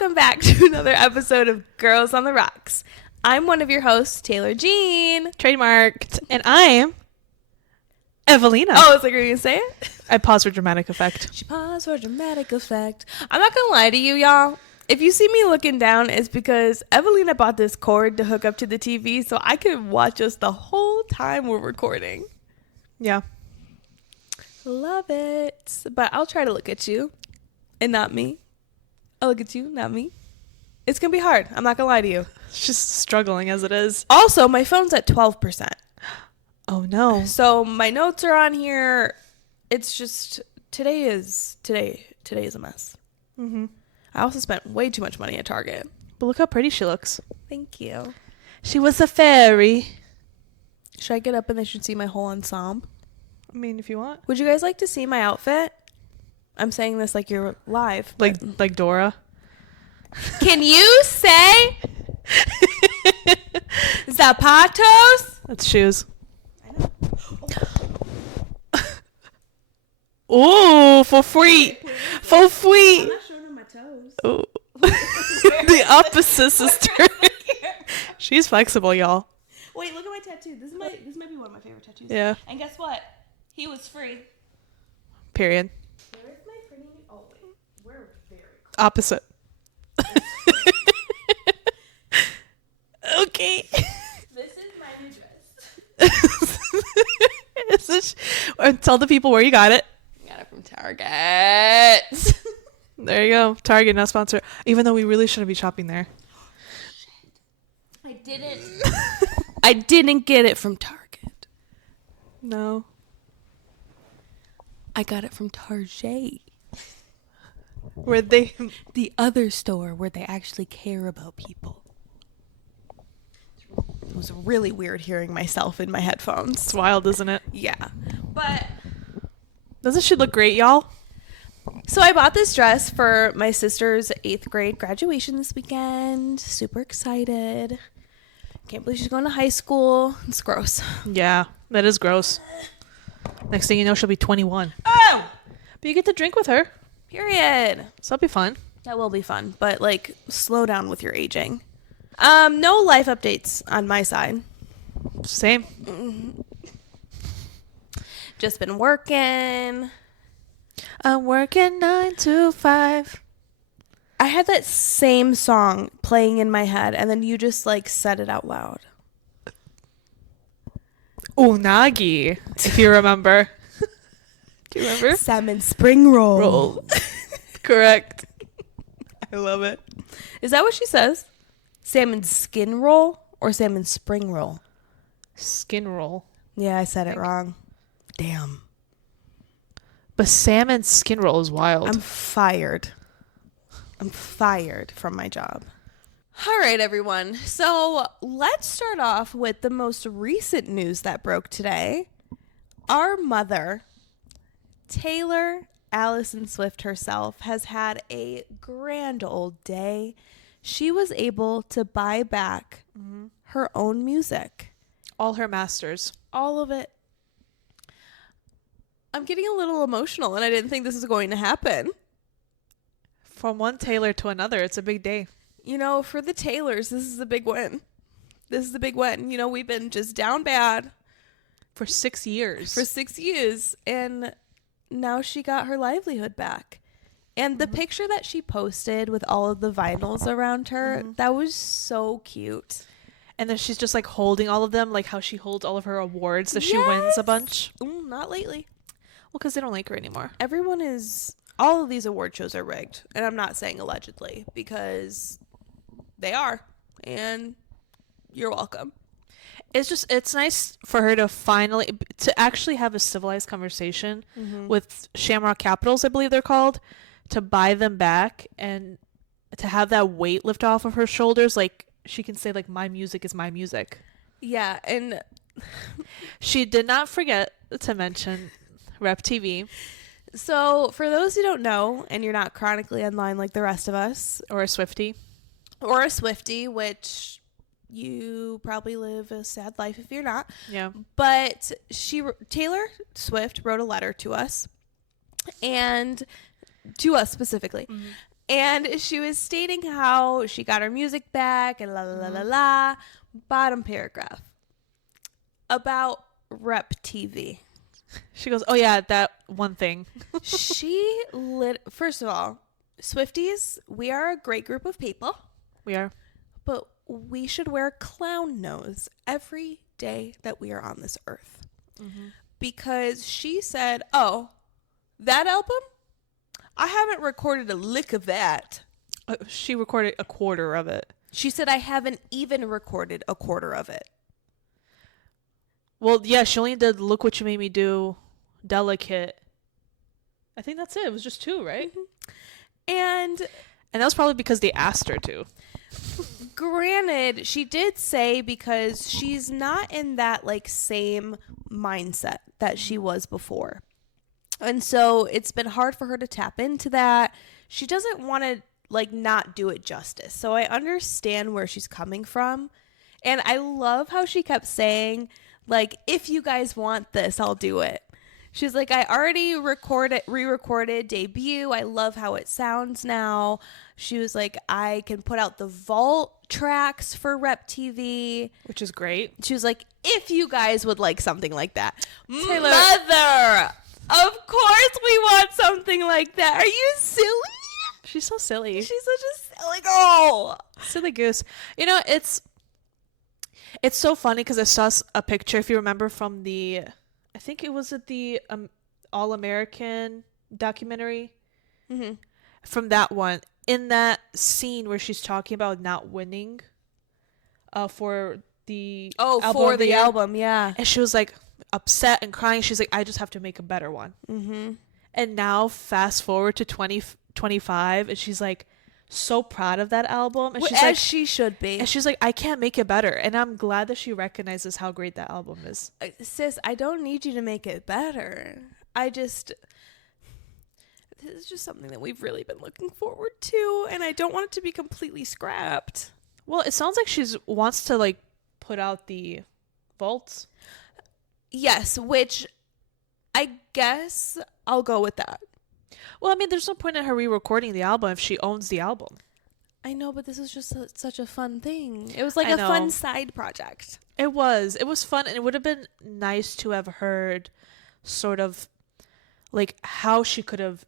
welcome back to another episode of Girls on the Rocks. I'm one of your hosts, Taylor Jean. Trademarked. And I'm Evelina. Oh, is that going to say it? I paused for dramatic effect. She paused for dramatic effect. I'm not going to lie to you, y'all. If you see me looking down, it's because Evelina bought this cord to hook up to the TV so I could watch us the whole time we're recording. Yeah. Love it. But I'll try to look at you and not me. I'll look at you, not me. It's going to be hard. I'm not going to lie to you. It's just struggling as it is. Also, my phone's at 12%. Oh, no. So my notes are on here. It's just, today is a mess. Mm-hmm. I also spent way too much money at Target. But look how pretty she looks. Thank you. She was a fairy. Should I get up and they should see my whole ensemble? I mean, if you want. Would you guys like to see my outfit? I'm saying this like you're live. Like Dora. Can you say zapatos? That's shoes. I know. Ooh, for free. For free. I'm not showing them my toes. Ooh. The opposite sister. She's flexible, y'all. Wait, look at my tattoo. This might be one of my favorite tattoos. Yeah. And guess what? He was free. Period. Where's my pretty? Oh wait, we're very close. Opposite. Okay. This is my new dress. Or tell the people where you got it. Got it from Target. There you go. Target, not sponsor. Even though we really shouldn't be shopping there. I didn't get it from Target. No. I got it from Target. Where they... The other store where they actually care about people. It was really weird hearing myself in my headphones. It's wild, isn't it? Yeah. But Doesn't she look great, y'all? so I bought this dress for my sister's 8th grade graduation this weekend. Super excited. Can't believe she's going to high school. It's gross. Yeah, that is gross. Next thing you know, she'll be 21. Oh! But you get to drink with her. Period. So that'll be fun. That will be fun, but like slow down with your aging. No life updates on my side. Same. Just been working. I'm working 9 to 5. I had that same song playing in my head, and then you just like said it out loud. Unagi, if you remember. Do you remember? Salmon spring roll. Correct. I love it. Is that what she says? Salmon skin roll or salmon spring roll? Skin roll. Yeah, I said it wrong. Damn. But salmon skin roll is wild. I'm fired from my job. All right, everyone. So let's start off with the most recent news that broke today. Our mother, Taylor Allison Swift herself, has had a grand old day. She was able to buy back her own music. All her masters. All of it. I'm getting a little emotional, and I didn't think this was going to happen. From one Taylor to another, it's a big day. You know, for the Taylors, this is a big win. This is the big win. You know, we've been just down bad. For 6 years. For 6 years. And now she got her livelihood back. And the picture that she posted with all of the vinyls around her, that was so cute. And then she's just like holding all of them, like how she holds all of her awards that she wins a bunch. Not lately. Well, because they don't like her anymore. All of these award shows are rigged. And I'm not saying allegedly, because they are. And you're welcome. It's nice for her to actually have a civilized conversation with Shamrock Capitals, I believe they're called, to buy them back and to have that weight lift off of her shoulders. Like, she can say, like, my music is my music. Yeah, and she did not forget to mention Rep TV. So, for those who don't know, and you're not chronically online like the rest of us, Or a Swiftie, which you probably live a sad life if you're not. Yeah. But Taylor Swift wrote a letter to us, and to us specifically. And she was stating how she got her music back and la la la la la. Bottom paragraph. About Rep TV. She goes, oh yeah, that one thing. First of all, Swifties, we are a great group of people. We are. But we should wear clown nose every day that we are on this earth. Mm-hmm. Because she said, oh, that album? I haven't recorded a lick of that. She recorded a quarter of it. She said, I haven't even recorded a quarter of it. Well, yeah, she only did Look What You Made Me Do, Delicate. I think that's it. It was just 2, right? Mm-hmm. And that was probably because they asked her to. Granted, she did say because she's not in that like same mindset that she was before. And so it's been hard for her to tap into that. She doesn't want to like not do it justice. So I understand where she's coming from. And I love how she kept saying, like, if you guys want this, I'll do it. She's like, I already re-recorded Debut. I love how it sounds now. She was like, I can put out the vault tracks for Rep TV. Which is great. She was like, if you guys would like something like that. Taylor. Mother, of course we want something like that. Are you silly? She's so silly. She's such a silly girl. Silly goose. You know, it's so funny because I saw a picture, if you remember, from the, I think it was at the All-American documentary. Mm-hmm. From that one. In that scene where she's talking about not winning for the album, yeah. And she was like upset and crying. She's like, I just have to make a better one. Mm-hmm. And now fast forward to 2025 and she's like so proud of that album. And she's like, she should be. And she's like, I can't make it better. And I'm glad that she recognizes how great that album is. Sis, I don't need you to make it better. This is just something that we've really been looking forward to, and I don't want it to be completely scrapped. Well, it sounds like she wants to like put out the vaults. Yes, which I guess I'll go with that. Well, I mean, there's no point in her re-recording the album if she owns the album. I know, but this is just such a fun thing. It was like a fun side project. It was fun, and it would have been nice to have heard sort of like how she could have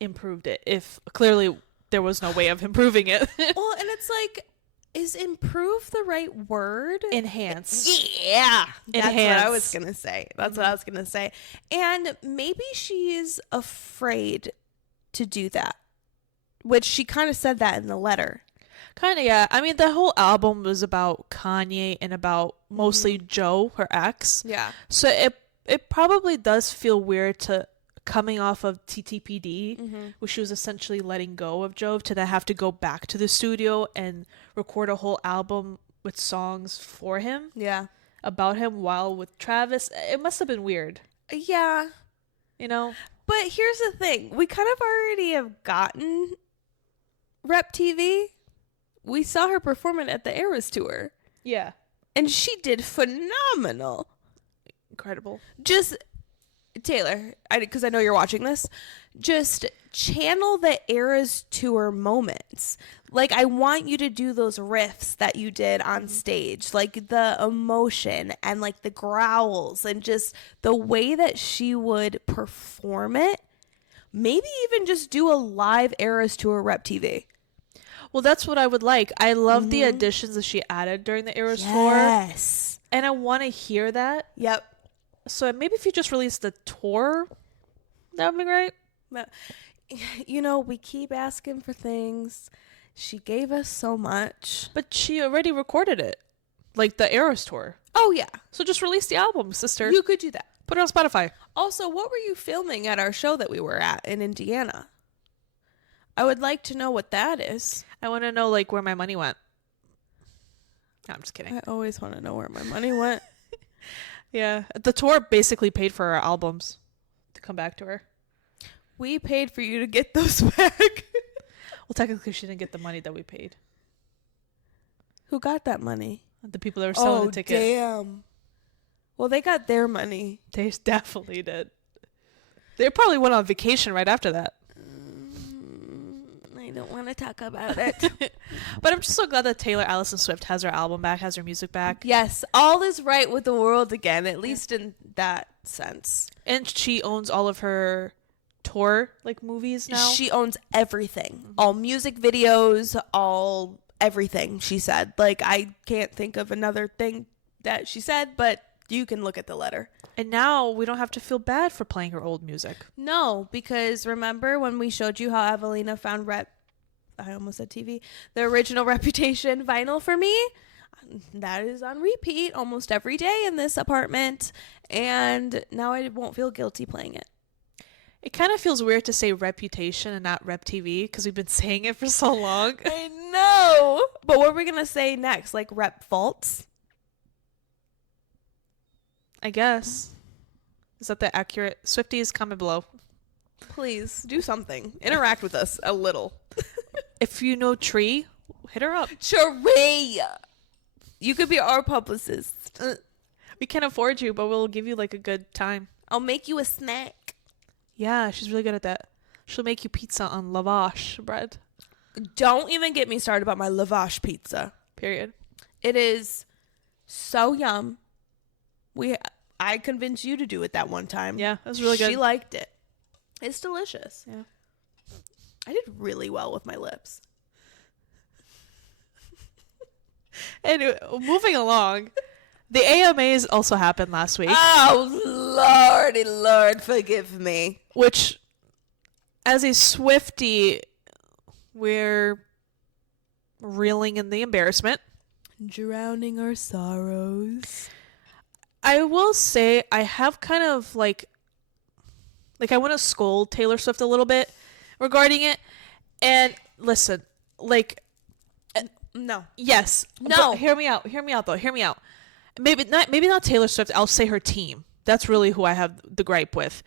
improved it if clearly there was no way of improving it. Well, and it's like, is improve the right word? Enhance. Yeah. That's Enhance. what I was going to say. That's what I was going to say. And maybe she's afraid to do that, which she kind of said that in the letter. Kind of, yeah. I mean, the whole album was about Kanye and about mostly Joe, her ex. Yeah. So it probably does feel weird to coming off of TTPD, where she was essentially letting go of Joe, to then have to go back to the studio and record a whole album with songs for him. Yeah. About him while with Travis. It must have been weird. Yeah. You know? But here's the thing. We kind of already have gotten Rep TV. We saw her perform it at the Eras tour. Yeah. And she did phenomenal. Incredible. Just, Taylor, because I know you're watching this, just channel the Eras tour moments. Like, I want you to do those riffs that you did on stage, like the emotion and like the growls and just the way that she would perform it. Maybe even just do a live Eras tour Rep TV. Well, that's what I would like. I love the additions that she added during the Eras tour. Yes. And I want to hear that. Yep. So maybe if you just release the tour, that would be great. But, you know, we keep asking for things. She gave us so much. But she already recorded it. Like the Eras tour. Oh, yeah. So just release the album, sister. You could do that. Put it on Spotify. Also, what were you filming at our show that we were at in Indiana? I would like to know what that is. I want to know, like, where my money went. No, I'm just kidding. I always want to know where my money went. Yeah. The tour basically paid for our albums to come back to her. We paid for you to get those back. Well, technically, she didn't get the money that we paid. Who got that money? The people that were selling the ticket. Damn. Well, they got their money. They definitely did. They probably went on vacation right after that. I I don't want to talk about it. But I'm just so glad that Taylor Allison Swift has her album back, has her music back. Yes, all is right with the world again, at least in that sense. And she owns all of her tour like movies now. She owns everything. All music videos, all everything, she said. Like, I can't think of another thing that she said, but you can look at the letter. And now we don't have to feel bad for playing her old music. No, because remember when we showed you how Evelina found I almost said TV, the original Reputation vinyl for me? That is on repeat almost every day in this apartment, and now I won't feel guilty playing it. It kind of feels weird to say Reputation and not Rep TV because we've been saying it for so long. I know. But what are we going to say next? Like Rep Faults? I guess. Is that the accurate? Swifties, comment below. Please do something. Interact with us a little. If you know Tree, hit her up. Tree! You could be our publicist. We can't afford you, but we'll give you like a good time. I'll make you a snack. Yeah, she's really good at that. She'll make you pizza on lavash bread. Don't even get me started about my lavash pizza. Period. It is so yum. I convinced you to do it that one time. Yeah, it was really good. She liked it. It's delicious. Yeah. I did really well with my lips. Anyway, moving along. The AMAs also happened last week. Oh, Lordy Lord, forgive me. Which, as a Swiftie, we're reeling in the embarrassment. Drowning our sorrows. I will say I have kind of like I want to scold Taylor Swift a little bit regarding it. And listen, like, no. yes. No. Hear me out. Hear me out, though. Hear me out. Maybe not Taylor Swift. I'll say her team. That's really who I have the gripe with.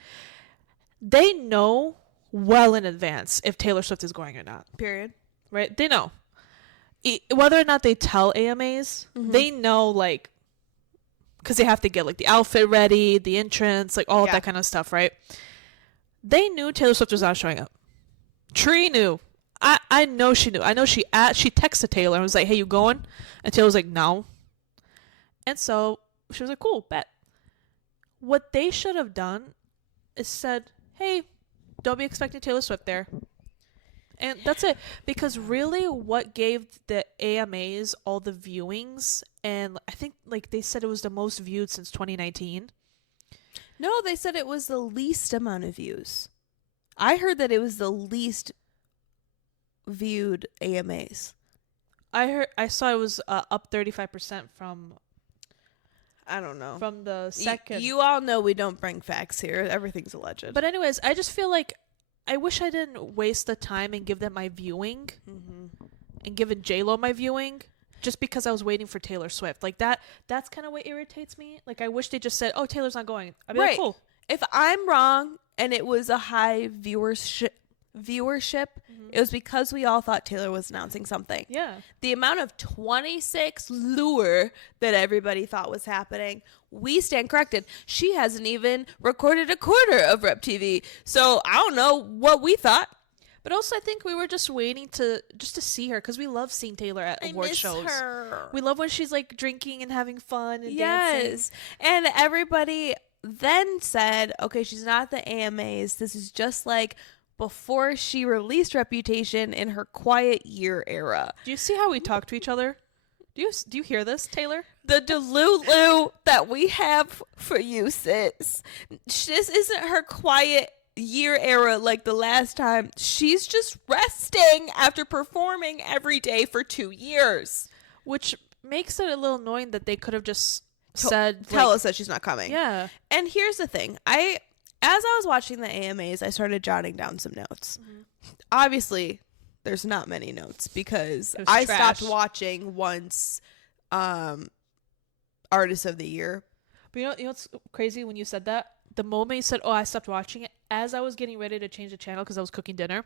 They know well in advance if Taylor Swift is going or not. Period. Right? They know. Whether or not they tell AMAs, they know, like, because they have to get, like, the outfit ready, the entrance, like, all of that kind of stuff, right? They knew Taylor Swift was not showing up. Tree knew. I know she knew. I know she texted Taylor and was like, hey, you going? And Taylor was like, no. And so she was like, cool, bet. What they should have done is said, hey, don't be expecting Taylor Swift there. And that's it. Because really what gave the AMAs all the viewings, and I think like they said it was the most viewed since 2019. No, they said it was the least amount of views. I heard that it was the least viewed AMAs. I saw it was up 35% from, I don't know, from the second. You all know we don't bring facts here. Everything's alleged. But anyways, I just feel like I wish I didn't waste the time and give them my viewing and given J-Lo my viewing just because I was waiting for Taylor Swift. Like that's kind of what irritates me. Like I wish they just said, oh, Taylor's not going. I'd be like, cool. If I'm wrong and it was a high viewership, it was because we all thought Taylor was announcing something. Yeah. The amount of 26 lure that everybody thought was happening, we stand corrected. She hasn't even recorded a quarter of Rep TV. So I don't know what we thought. But also I think we were just waiting to see her because we love seeing Taylor at award shows. Her. We love when she's like drinking and having fun and dancing. And everybody then said, okay, she's not the AMAs. This is just like before she released Reputation in her quiet year era. Do you see how we talk to each other? Do you hear this, Taylor? The delulu that we have for you, sis. This isn't her quiet year era like the last time. She's just resting after performing every day for 2 years. Which makes it a little annoying that they could have just tell us that she's not coming. Yeah. And here's the thing. As I was watching the AMAs, I started jotting down some notes. Obviously, there's not many notes because I stopped watching once Artist of the Year. But you know what's crazy when you said that? The moment you said, oh, I stopped watching it, as I was getting ready to change the channel because I was cooking dinner,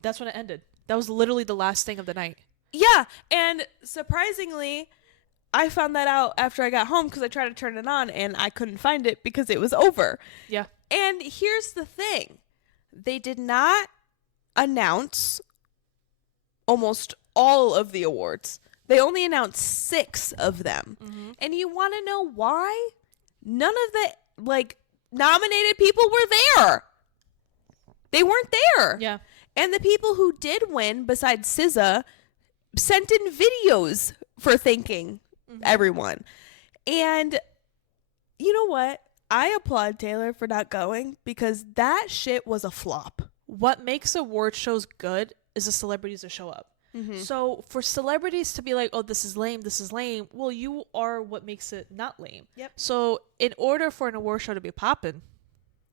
that's when it ended. That was literally the last thing of the night. Yeah, and surprisingly, I found that out after I got home because I tried to turn it on and I couldn't find it because it was over. Yeah. And here's the thing. They did not announce almost all of the awards. They only announced 6 of them. And you want to know why? None of the nominated people were there. They weren't there. Yeah. And the people who did win, besides SZA, sent in videos for thanking everyone. And you know what? I applaud Taylor for not going because that shit was a flop. What makes award shows good is the celebrities that show up. So for celebrities to be like, oh, this is lame, well, you are what makes it not lame. Yep. So in order for an award show to be poppin',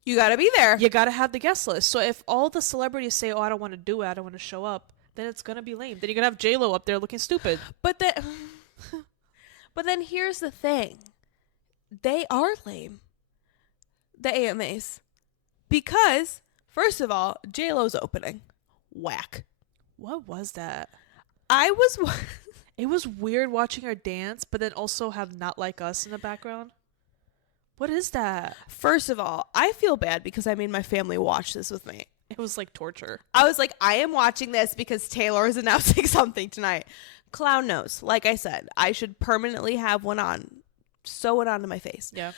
you got to be there. you got to have the guest list. So if all the celebrities say, oh, I don't want to do it, I don't want to show up, then it's going to be lame. Then you're going to have J-Lo up there looking stupid. But then here's the thing. They are lame. The AMAs. Because, first of all, J-Lo's opening. Whack. What was that? It It was weird watching her dance, but then also have Not Like Us in the background. What is that? First of all, I feel bad because I made my family watch this with me. It was like torture. I was like, I am watching this because Taylor is announcing something tonight. Clown nose. Like I said, I should permanently have one on. Sew it onto my face. Yeah.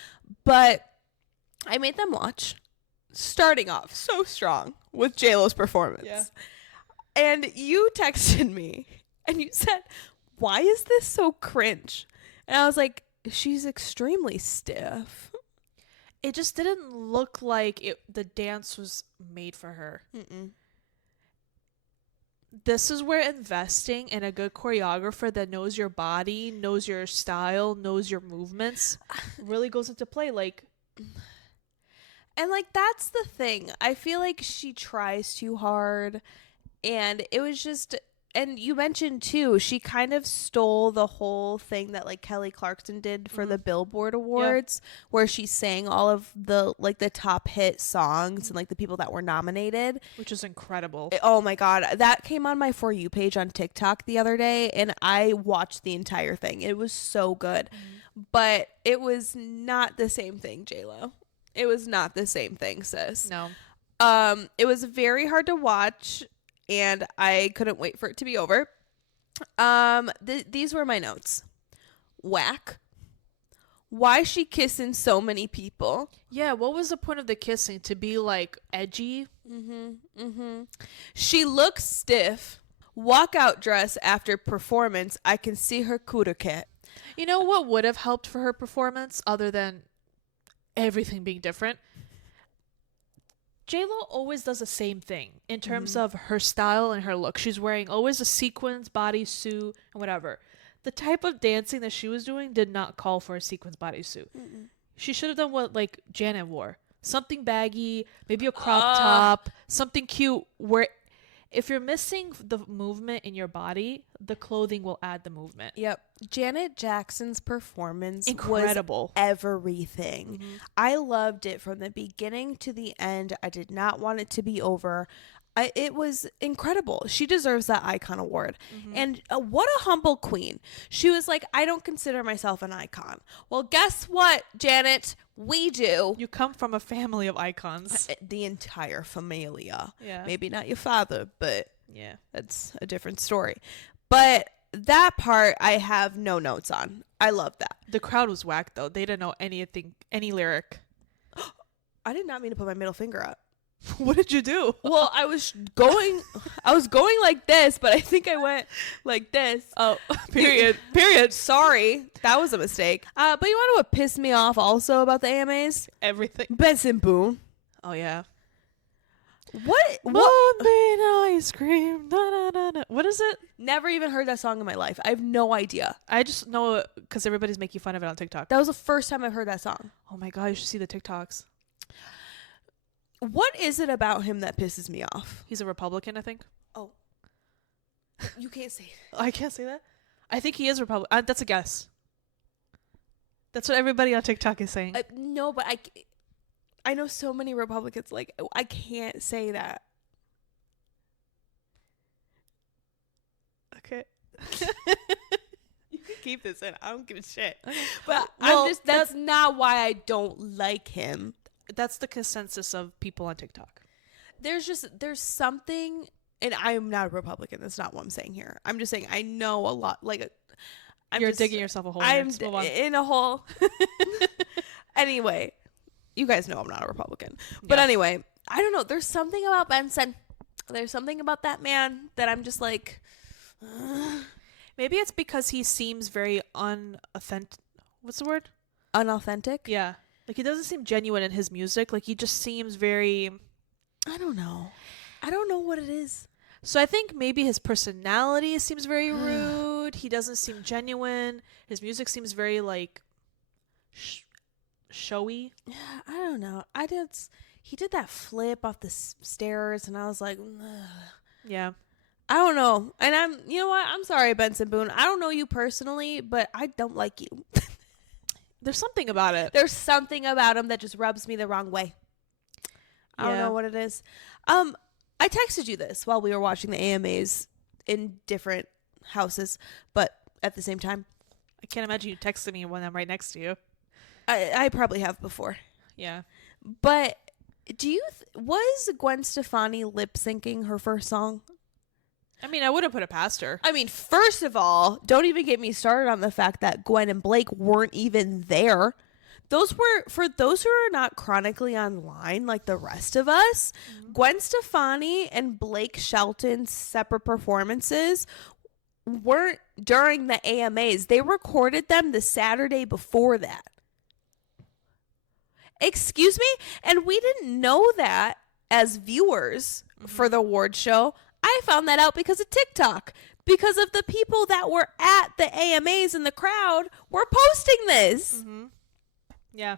But I made them watch. Starting off so strong with JLo's performance. Yeah. And you texted me and you said, why is this so cringe? And I was like, she's extremely stiff. It just didn't look like the dance was made for her. This is where investing in a good choreographer that knows your body, knows your style, knows your movements really goes into play. And that's the thing. I feel like she tries too hard. And it was just, and you mentioned too, she kind of stole the whole thing that Kelly Clarkson did for the Billboard Awards, where she sang all of the the top hit songs and the people that were nominated, which is incredible. Oh my God. That came on my For You page on TikTok the other day and I watched the entire thing. It was so good, but it was not the same thing, JLo. It was not the same thing, sis. No. It was very hard to watch. And I couldn't wait for it to be over. These were my notes. Whack. Why is she kissing so many people? Yeah, what was the point of the kissing? To be edgy? She looks stiff. Walkout dress after performance. I can see her cooter cat. You know what would have helped for her performance other than everything being different? J-Lo always does the same thing in terms of her style and her look. She's wearing always a sequins bodysuit and whatever. The type of dancing that she was doing did not call for a sequins bodysuit. She should have done what Janet wore. Something baggy, maybe a crop top, something cute where if you're missing the movement in your body, the clothing will add the movement. Yep. Janet Jackson's performance Incredible. was everything. I loved it from the beginning to the end. I did not want it to be over. It was incredible. She deserves that icon award. And what a humble queen. She was like, I don't consider myself an icon. Well, guess what, Janet? We do. You come from a family of icons. The entire familia. Yeah. Maybe not your father, but Yeah. that's a different story. But that part I have no notes on. I love that. The crowd was whack though. They didn't know anything, any lyric. I did not mean to put my middle finger up. What did you do? Well, I was going like this, but I think I went like this. Oh, period. Sorry. That was a mistake. But you want to know what pissed me off also about the AMAs? Everything. Benson Boone. Oh yeah. What? Moonbeam ice cream. Da, da, da, da. What is it? Never even heard that song in my life. I have no idea. I just know it because everybody's making fun of it on TikTok. That was the first time I've heard that song. Oh my god, you should see the TikToks. What is it about him that pisses me off? He's a Republican, I think. Oh. You can't say that. I can't say that. I think he is Republican. That's a guess. That's what everybody on TikTok is saying. No, but I know so many Republicans. I can't say that. Okay. You can keep this in. I don't give a shit. Okay. But Well, that's not why I don't like him. That's the consensus of people on TikTok. There's something, and I'm not a Republican. That's not what I'm saying here. I'm just saying I know a lot. Like, You're digging yourself a hole. I'm in a hole. Anyway, you guys know I'm not a Republican. But anyway, I don't know. There's something about Benson. There's something about that man that I'm just like... Maybe it's because he seems very unauthentic. What's the word? Unauthentic? Yeah. Like, he doesn't seem genuine in his music. Like, he just seems very... I don't know. I don't know what it is. So I think maybe his personality seems very rude. He doesn't seem genuine. His music seems very, like, showy. Yeah, I don't know. He did that flip off the stairs, and I was like... Ugh. Yeah. I don't know. And you know what? I'm sorry, Benson Boone. I don't know you personally, but I don't like you. There's something about it. There's something about him that just rubs me the wrong way. I don't know what it is. I texted you this while we were watching the AMAs in different houses, but at the same time. I can't imagine you texting me when I'm right next to you. I probably have before. Yeah. But was Gwen Stefani lip syncing her first song? I mean, I wouldn't put it past her. I mean, first of all, don't even get me started on the fact that Gwen and Blake weren't even there. For those who are not chronically online like the rest of us, Gwen Stefani and Blake Shelton's separate performances weren't during the AMAs. They recorded them the Saturday before that. Excuse me? And we didn't know that as viewers for the award show. I found that out because of TikTok. Because of the people that were at the AMAs in the crowd were posting this. Mm-hmm. Yeah.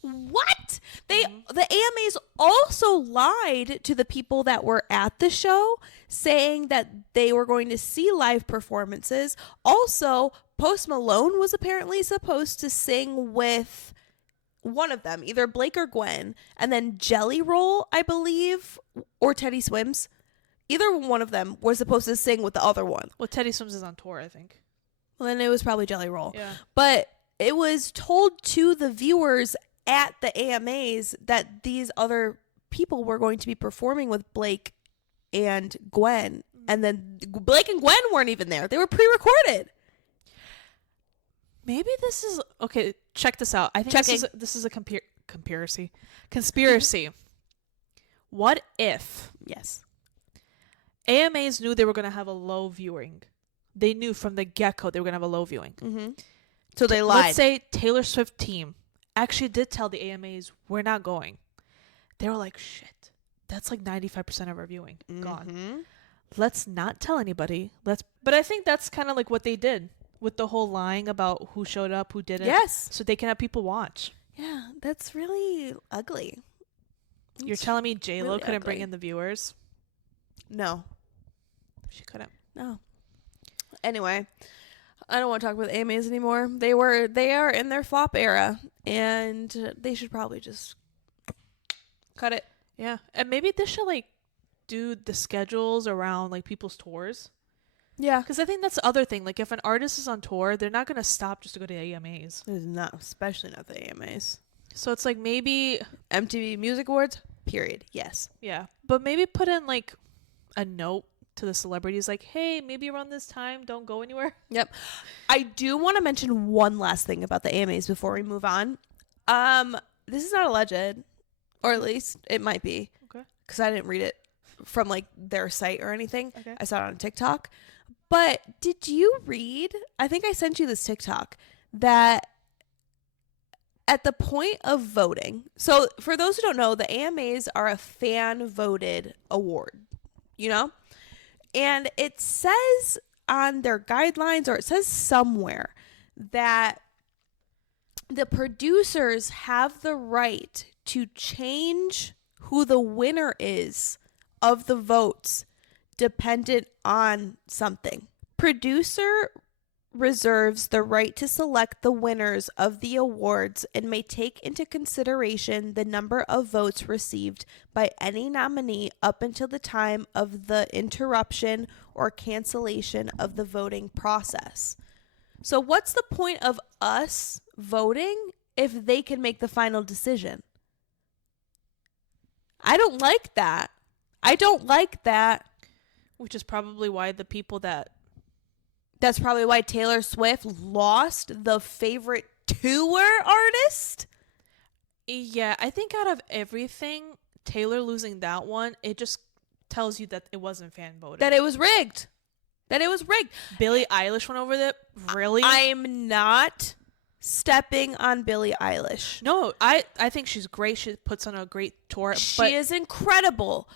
What? The AMAs also lied to the people that were at the show, saying that they were going to see live performances. Also, Post Malone was apparently supposed to sing with one of them, either Blake or Gwen, and then Jelly Roll, I believe, or Teddy Swims. Either one of them was supposed to sing with the other one. Well, Teddy Swims is on tour, I think. Well, then it was probably Jelly Roll. Yeah. But it was told to the viewers at the AMAs that these other people were going to be performing with Blake and Gwen. And then Blake and Gwen weren't even there. They were pre-recorded. Maybe this is... Okay, check this out. I think this is a conspiracy. What if... Yes. AMAs knew they were going to have a low viewing. They knew from the get-go they were going to have a low viewing. Mm-hmm. So they lied. Let's say Taylor Swift team actually did tell the AMAs, we're not going. They were like, shit, that's like 95% of our viewing gone. Let's not tell anybody. But I think that's kind of like what they did with the whole lying about who showed up, who didn't. Yes. So they can have people watch. Yeah, that's really ugly. You're telling me J-Lo really couldn't ugly. bring in the viewers? No. She couldn't. No. Anyway, I don't want to talk about the AMAs anymore. They are in their flop era, and they should probably just cut it. Yeah. And maybe they should like do the schedules around like people's tours. Yeah. Because I think that's the other thing. Like if an artist is on tour, they're not going to stop just to go to AMAs. Especially not the AMAs. So it's like maybe MTV Music Awards, period. Yes. Yeah. But maybe put in like a note to the celebrities like, hey, maybe around this time, don't go anywhere. Yep. I do want to mention one last thing about the AMAs before we move on. This is not alleged, or at least it might be. Okay. Because I didn't read it from like their site or anything. Okay. I saw it on TikTok. But did you read, I think I sent you this TikTok, that at the point of voting, so for those who don't know, the AMAs are a fan voted award, you know? And it says on their guidelines, or it says somewhere, that the producers have the right to change who the winner is of the votes dependent on something. Producer reserves the right to select the winners of the awards and may take into consideration the number of votes received by any nominee up until the time of the interruption or cancellation of the voting process. So what's the point of us voting if they can make the final decision? I don't like that. Which is probably why the people that... That's probably why Taylor Swift lost the favorite tour artist. Yeah, I think out of everything, Taylor losing that one, it just tells you that it wasn't fan voted. That it was rigged. Billie Eilish went over there? Really? I'm not stepping on Billie Eilish. No, I think she's great. She puts on a great tour. She is incredible.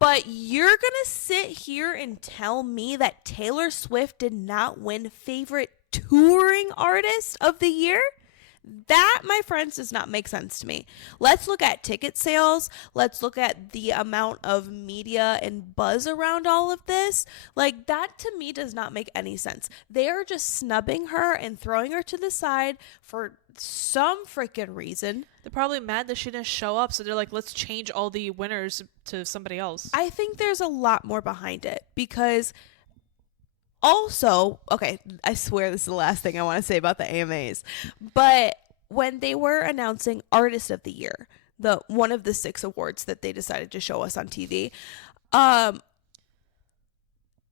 But you're going to sit here and tell me that Taylor Swift did not win favorite touring artist of the year? That, my friends, does not make sense to me. Let's look at ticket sales. Let's look at the amount of media and buzz around all of this. Like, that to me does not make any sense. They are just snubbing her and throwing her to the side for some freaking reason. They're probably mad that she didn't show up, so they're like, let's change all the winners to somebody else. I think there's a lot more behind it because... Also, okay, I swear this is the last thing I want to say about the AMAs, but when they were announcing Artist of the Year, the one of the 6 awards that they decided to show us on TV,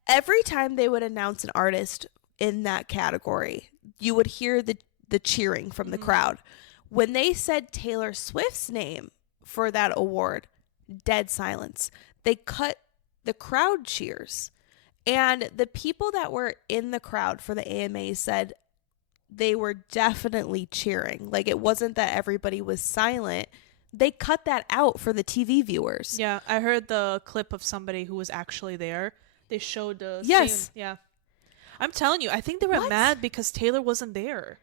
every time they would announce an artist in that category, you would hear the cheering from the crowd. When they said Taylor Swift's name for that award, dead silence. They cut the crowd cheers. And the people that were in the crowd for the AMA said they were definitely cheering. Like, it wasn't that everybody was silent. They cut that out for the TV viewers. Yeah, I heard the clip of somebody who was actually there. They showed the Yes. Yeah. I'm telling you, I think they were mad because Taylor wasn't there.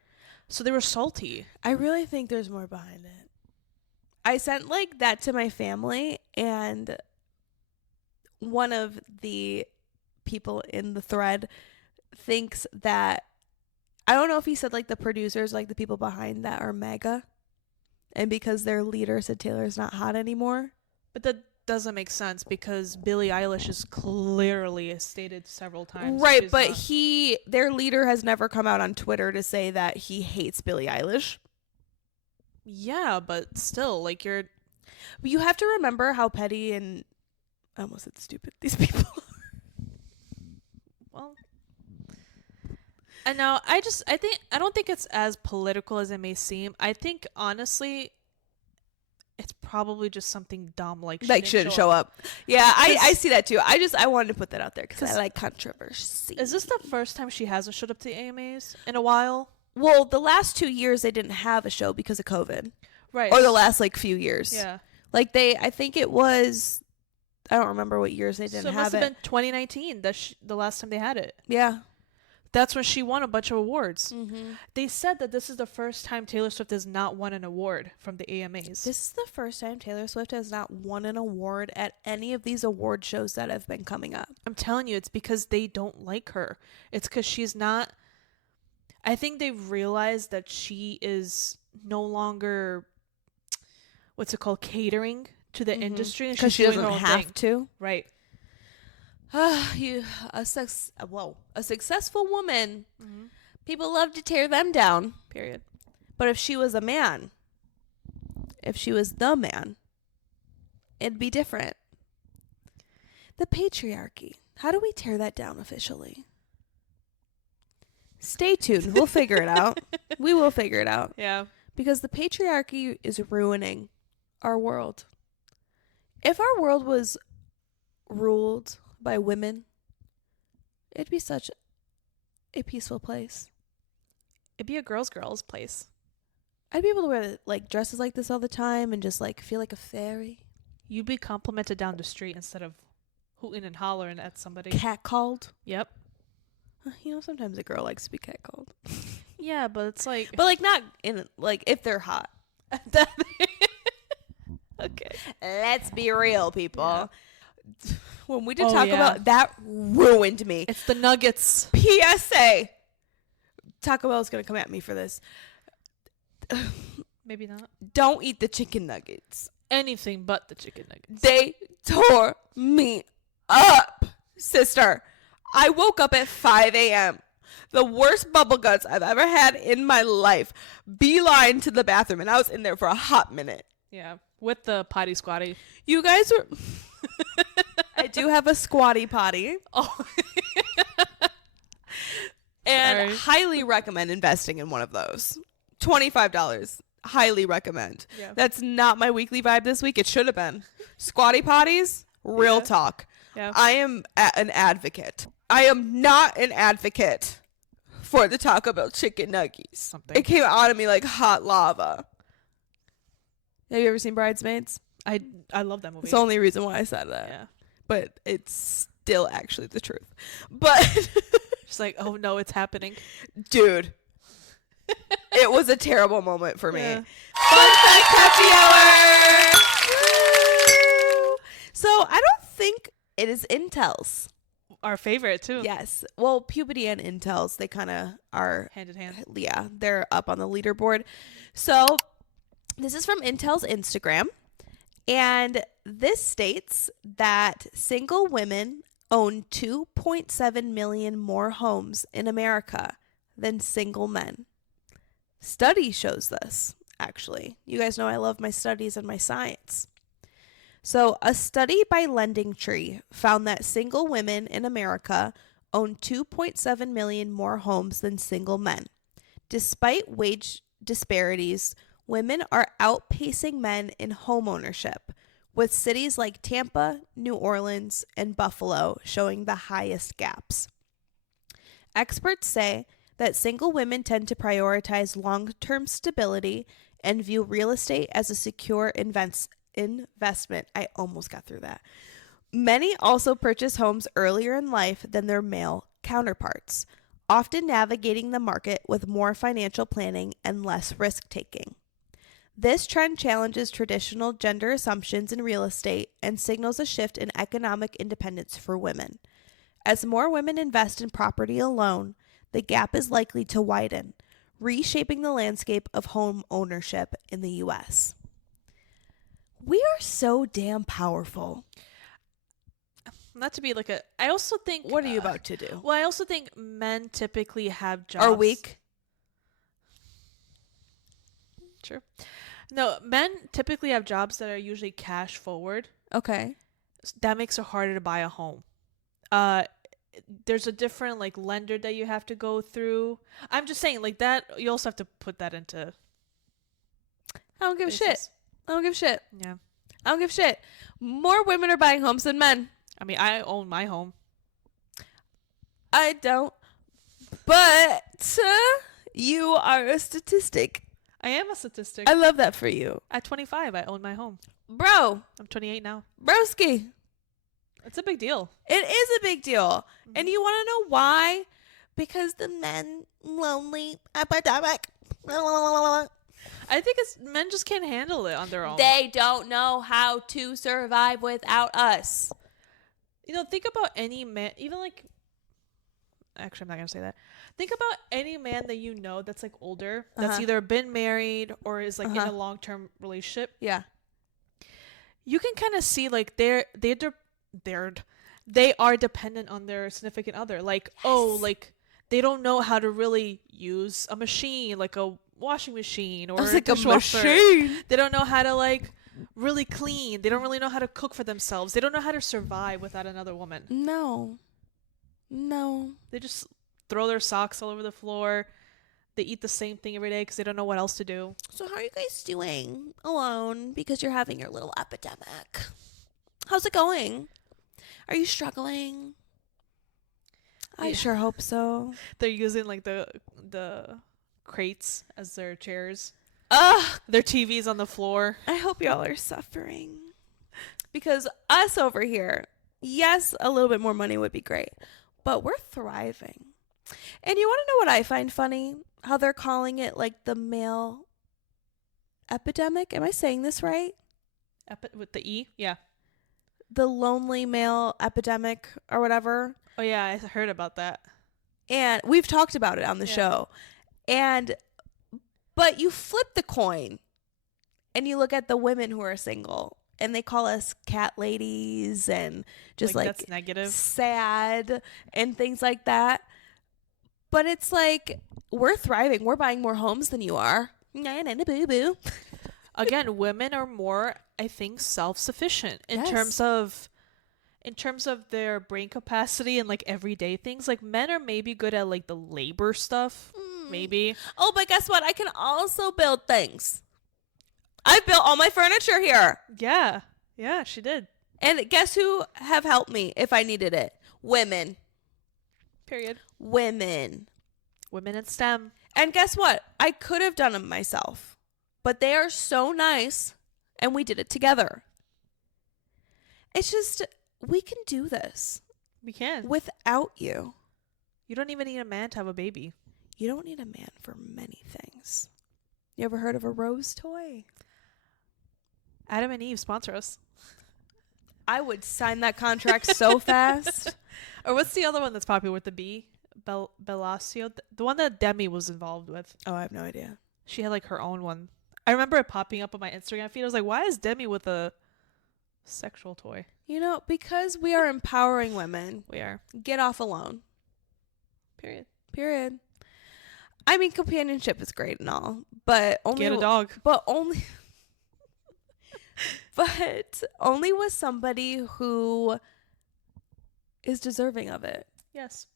So they were salty. I really think there's more behind it. I sent, like, that to my family, and one of the people in the thread thinks that, I don't know if he said like the producers, like the people behind that are mega, and because their leader said Taylor's not hot anymore. But that doesn't make sense because Billie Eilish is clearly stated several times, right? But their leader has never come out on Twitter to say that he hates Billie Eilish. Yeah, but still, like, you have to remember how petty and I almost said stupid these people are. Well, and now I don't think it's as political as it may seem. I think honestly, it's probably just something dumb like shouldn't show up. Yeah, I see that too. I wanted to put that out there because I like controversy. Is this the first time she hasn't showed up to the AMAs in a while? Well, the last 2 years they didn't have a show because of COVID, right? Or the last like few years. Yeah, like I think it was. I don't remember what years they didn't have it. So it must have been 2019 the last time they had it. Yeah. That's when she won a bunch of awards. Mm-hmm. They said that this is the first time Taylor Swift has not won an award from the AMAs. This is the first time Taylor Swift has not won an award at any of these award shows that have been coming up. I'm telling you, it's because they don't like her. It's because she's not... I think they've realized that she is no longer... What's it called? Catering to the industry, because she doesn't have to, right? A successful woman. Mm-hmm. People love to tear them down. Period. But if she was a man, if she was the man, it'd be different. The patriarchy. How do we tear that down officially? Stay tuned. We'll figure it out. We will figure it out. Yeah. Because the patriarchy is ruining our world. If our world was ruled by women, it'd be such a peaceful place. It'd be a girl's place. I'd be able to wear like dresses like this all the time and just like feel like a fairy. You'd be complimented down the street instead of hooting and hollering at somebody. Catcalled. Yep. You know, sometimes a girl likes to be catcalled. Yeah, but it's like... But like not in like if they're hot. Okay. Let's be real, people. Yeah. When we did talk yeah. about that, ruined me. It's the nuggets. PSA. Taco Bell's gonna come at me for this. Maybe not. Don't eat the chicken nuggets. Anything but the chicken nuggets. They tore me up, sister. I woke up at 5 a.m. The worst bubble guts I've ever had in my life. Beeline to the bathroom, and I was in there for a hot minute. Yeah, with the potty squatty. You guys were... I do have a squatty potty. Oh. And Sorry. highly recommend investing in one of those. $25. Highly recommend. Yeah. That's not my weekly vibe this week. It should have been. Squatty potties, real talk. Yeah. I am an advocate. I am not an advocate for the Taco Bell chicken nuggies. Something. It came out of me like hot lava. Have you ever seen Bridesmaids? I love that movie. It's the only reason why I said that. Yeah. But it's still actually the truth. But Just like, oh no, it's happening. dude, it was a terrible moment for me. Yeah. Fun fact happy hour! Woo! So I don't think it is Intel's. Our favorite too. Yes. Well, Puberty and Intel's, they kind of are, Hand in hand. yeah, they're up on the leaderboard. So this is from Intel's Instagram. And this states that single women own 2.7 million more homes in America than single men. Study shows this, actually. You guys know I love my studies and my science. So, a study by Lending Tree found that single women in America own 2.7 million more homes than single men. Despite wage disparities, women are outpacing men in home ownership, with cities like Tampa, New Orleans, and Buffalo showing the highest gaps. Experts say that single women tend to prioritize long-term stability and view real estate as a secure investment. I almost got through that. Many also purchase homes earlier in life than their male counterparts, often navigating the market with more financial planning and less risk-taking. This trend challenges traditional gender assumptions in real estate and signals a shift in economic independence for women. As more women invest in property alone, the gap is likely to widen, reshaping the landscape of home ownership in the U.S. We are so damn powerful. Not to be like I also think. What are you about to do? Well, I also think men typically have jobs. Are weak? Sure. No, men typically have jobs that are usually cash forward. Okay. That makes it harder to buy a home. There's a different like lender that you have to go through. I'm just saying like that. You also have to put that into. I don't give a shit. I don't give a shit. Yeah. I don't give a shit. More women are buying homes than men. I mean, I own my home. I don't. But you are a statistic. I am a statistic. I love that for you. At 25, I own my home. Bro. I'm 28 now. Broski. It's a big deal. It is a big deal. Mm-hmm. And you want to know why? Because the men lonely epidemic. I think it's men just can't handle it on their own. They don't know how to survive without us. You know, think about any man, even like, actually, I'm not going to say that. Think about any man that you know that's like older, that's either been married or is like in a long-term relationship. Yeah. You can kind of see like they are dependent on their significant other. Like, oh, like they don't know how to really use a machine, like a washing machine or like a dishwasher. machine. They don't know how to like really clean. They don't really know how to cook for themselves. They don't know how to survive without another woman. No. They just throw their socks all over the floor. They eat the same thing every day because they don't know what else to do. So how are you guys doing alone because you're having your little epidemic? How's it going? Are you struggling? I sure hope so. They're using like the crates as their chairs. Ugh. Their TV's on the floor. I hope y'all are suffering. Because us over here, yes, a little bit more money would be great, but we're thriving. And you want to know what I find funny? How they're calling it like the male epidemic. Am I saying this right? With the E? Yeah. The lonely male epidemic or whatever. Oh, yeah. I heard about that. And we've talked about it on the show. But you flip the coin and you look at the women who are single and they call us cat ladies and just like that's negative, sad and things like that. But it's like we're thriving. We're buying more homes than you are. Boo-boo. Again, women are more, I think, self-sufficient in terms of in terms of their brain capacity and like everyday things, like men are maybe good at like the labor stuff. Maybe. Oh, but guess what? I can also build things. I've built all my furniture here. Yeah. Yeah, she did. And guess who have helped me if I needed it? Women. Period. Women. Women in STEM. And guess what? I could have done them myself. But they are so nice, and we did it together. It's just, we can do this. We can. Without you. You don't even need a man to have a baby. You don't need a man for many things. You ever heard of a rose toy? Adam and Eve sponsor us. I would sign that contract so fast. Or what's the other one that's popular with the bee? Bellagio? The one that Demi was involved with. Oh, I have no idea. She had like her own one. I remember it popping up on my Instagram feed. I was like, why is Demi with a sexual toy? You know, because we are empowering women. We are. Get off alone. Period. I mean, companionship is great and all, but only Get a dog. But only with somebody who is deserving of it. Yes.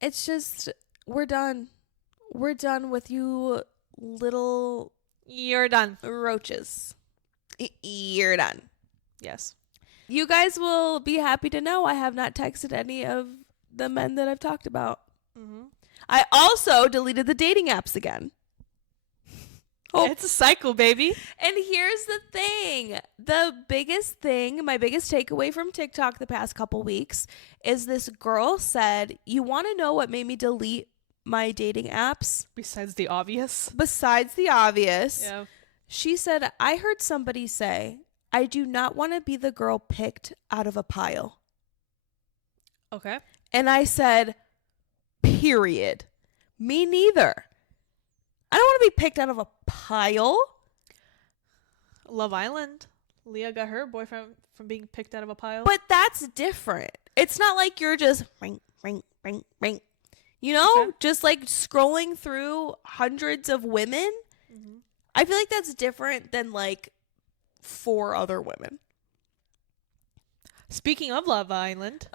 It's just, we're done. We're done with you little... You're done. Roaches. You're done. Yes. You guys will be happy to know I have not texted any of the men that I've talked about. Mm-hmm. I also deleted the dating apps again. Oh. It's a cycle, baby. And here's the thing. My biggest takeaway from TikTok the past couple weeks is this girl said, you want to know what made me delete my dating apps? Besides the obvious. Yeah. She said, I heard somebody say, I do not want to be the girl picked out of a pile. Okay. And I said, period. Me neither. I don't want to be picked out of a pile. Love Island. Leah got her boyfriend from being picked out of a pile. But that's different. It's not like you're just ring, ring, ring, ring. You know, okay. Just like scrolling through hundreds of women. Mm-hmm. I feel like that's different than like 4 other women. Speaking of Love Island.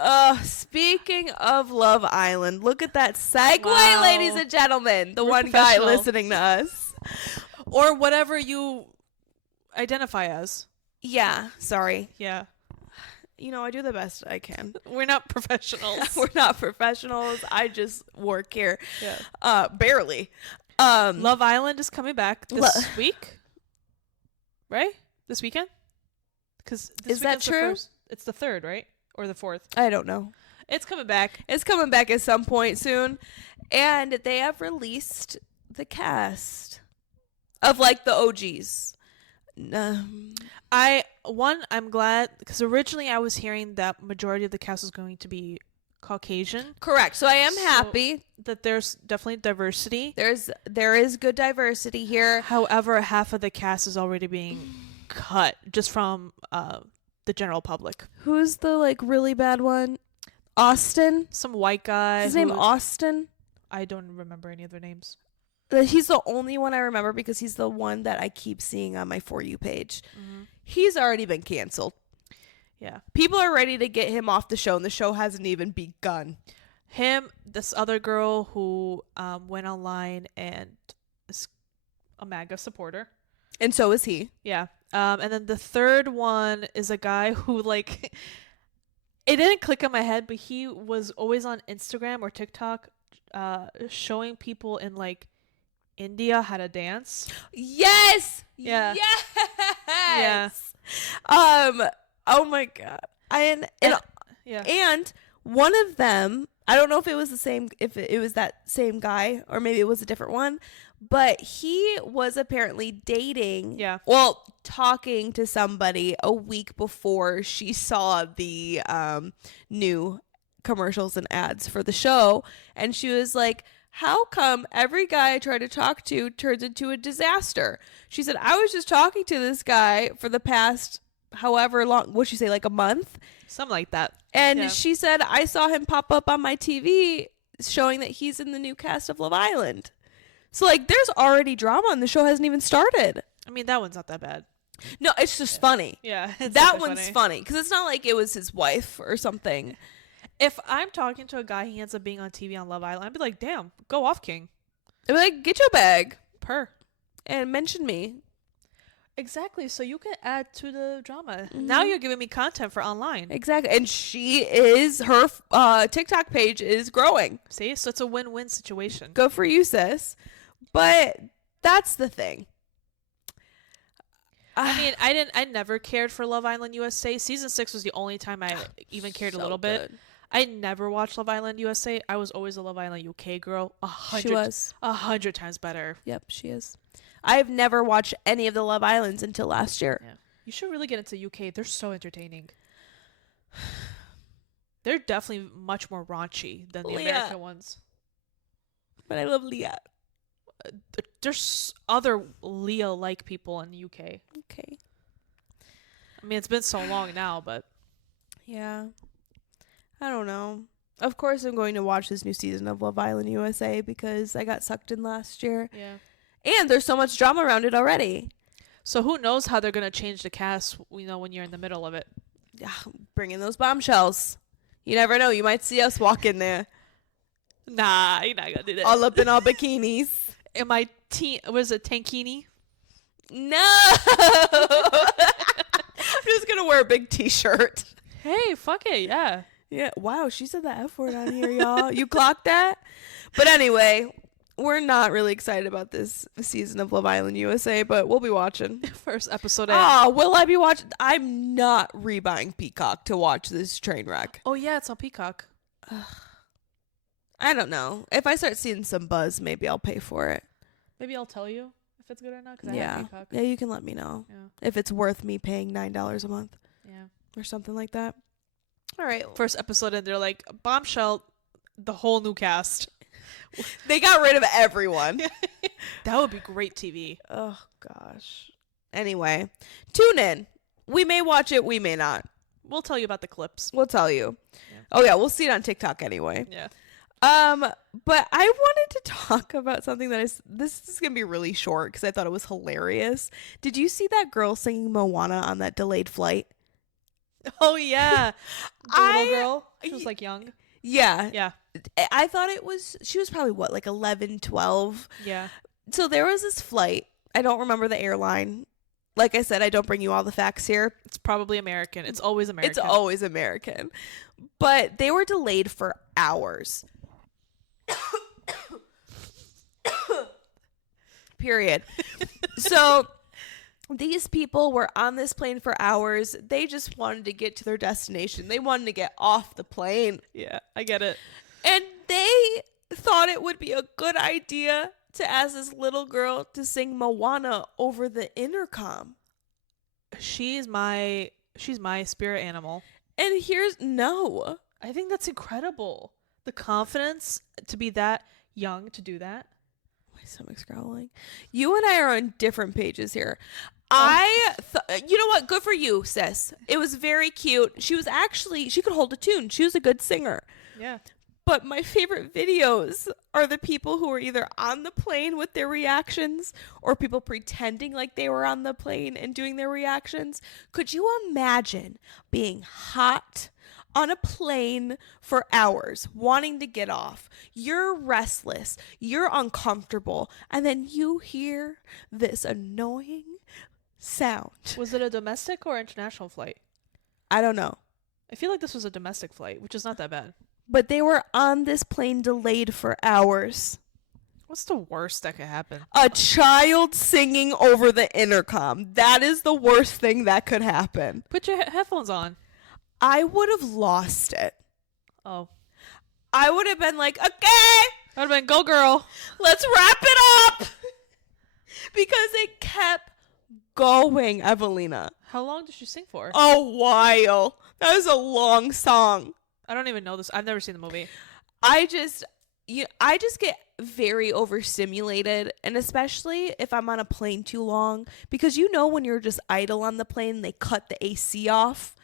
Speaking of Love Island. Look at that segue, ladies and gentlemen. The one guy listening to us. Or whatever you identify as. Yeah, sorry. Yeah. You know, I do the best I can. We're not professionals. We're not professionals. I just work here. Yeah. Barely. Love Island is coming back this week. Right? This weekend? Because is that true? It's the 3rd, right? Or the 4th? I don't know. It's coming back. It's coming back at some point soon. And they have released the cast of like the OGs. I'm glad, because originally I was hearing that majority of the cast was going to be Caucasian. Correct. So I am happy that there's definitely diversity. There is good diversity here. However, half of the cast is already being cut just from the general public. Who's the like really bad one? Austin? Some white guy. His name Austin? I don't remember any of their names. He's the only one I remember because he's the one that I keep seeing on my For You page. Mm-hmm. He's already been canceled. Yeah. People are ready to get him off the show, and the show hasn't even begun. Him, this other girl who went online and is a MAGA supporter. And so is he. Yeah. And then the third one is a guy who, like, it didn't click in my head, but he was always on Instagram or TikTok showing people in, like, India how to dance. Yes! Yeah. Yes! Yeah. Oh my god. And one of them, I don't know if it was it was that same guy or maybe it was a different one, but he was apparently dating, talking to somebody a week before she saw the new commercials and ads for the show, and she was like, how come every guy I try to talk to turns into a disaster? She said, I was just talking to this guy for the past however long, what'd she say, like a month? Something like that. And she said, I saw him pop up on my TV showing that he's in the new cast of Love Island. So, like, there's already drama and the show hasn't even started. I mean, that one's not that bad. No, it's just funny. Yeah, it's That super one's funny because it's not like it was his wife or something. If I'm talking to a guy, he ends up being on TV on Love Island, I'd be like, damn, go off, King. I'd be like, get your bag Per. and mention me. Exactly, so you can add to the drama. Mhm. Now you're giving me content for online. Exactly. And her TikTok page is growing. See, so it's a win-win situation. Good for you, sis. But that's the thing. I mean, I never cared for Love Island USA. Season 6 was the only time I even cared a little bit. I never watched Love Island USA. I was always a Love Island UK girl. She was 100 times better. Yep, she is. I've never watched any of the Love Islands until last year. Yeah. You should really get into UK. They're so entertaining. They're definitely much more raunchy than the American ones. But I love Leah. There's other Leah-like people in the UK. Okay. I mean, it's been so long now, but... Yeah. I don't know. Of course I'm going to watch this new season of Love Island USA because I got sucked in last year. Yeah. And there's so much drama around it already. So who knows how they're going to change the cast, when you're in the middle of it. Yeah, bring in those bombshells. You never know. You might see us walk in there. Nah, you're not going to do that. All up in our bikinis. Am I was it tankini? No. I'm just going to wear a big t-shirt. Hey, fuck it, yeah. Yeah. Wow, she said the F word on here, y'all. You clocked that? But anyway, we're not really excited about this season of Love Island USA, but we'll be watching. First episode in. Oh, will I be watching? I'm not rebuying Peacock to watch this train wreck. Oh, yeah, it's on Peacock. I don't know. If I start seeing some buzz, maybe I'll pay for it. Maybe I'll tell you if it's good or not, because I have Peacock. Yeah, you can let me know if it's worth me paying $9 a month. Yeah. Or something like that. All right. First episode and they're like, bombshell, the whole new cast. They got rid of everyone. That would be great TV. Oh, gosh. Anyway, tune in. We may watch it. We may not. We'll tell you about the clips. We'll tell you. Yeah. Oh, yeah. We'll see it on TikTok anyway. Yeah. But I wanted to talk about something this is going to be really short because I thought it was hilarious. Did you see that girl singing Moana on that delayed flight? Oh, yeah. The little girl. She was like young. Yeah. Yeah. I thought she was probably what, like 11, 12? Yeah. So there was this flight. I don't remember the airline. Like I said, I don't bring you all the facts here. It's probably American. It's always American. It's always American. But they were delayed for hours. Period. So these people were on this plane for hours. They just wanted to get to their destination. They wanted to get off the plane. Yeah, I get it. And they thought it would be a good idea to ask this little girl to sing Moana over the intercom. She's my spirit animal. And no. I think that's incredible. The confidence to be that young to do that. My stomach's growling. You and I are on different pages here. You know what? Good for you, sis. It was very cute. She could hold a tune. She was a good singer. Yeah. But my favorite videos are the people who are either on the plane with their reactions or people pretending like they were on the plane and doing their reactions. Could you imagine being hot on a plane for hours, wanting to get off? You're restless. You're uncomfortable. And then you hear this annoying sound. Was it a domestic or international flight? I don't know. I feel like this was a domestic flight, which is not that bad. But they were on this plane delayed for hours. What's the worst that could happen? A child singing over the intercom. That is the worst thing that could happen. Put your headphones on. I would have lost it. Oh. I would have been like, okay, I would have been, go girl. let's wrap it up. Because it kept going, Evelina. How long did she sing for? A while. That was a long song. I don't even know this. I've never seen the movie. I just get very overstimulated, and especially if I'm on a plane too long, because when you're just idle on the plane, they cut the AC off.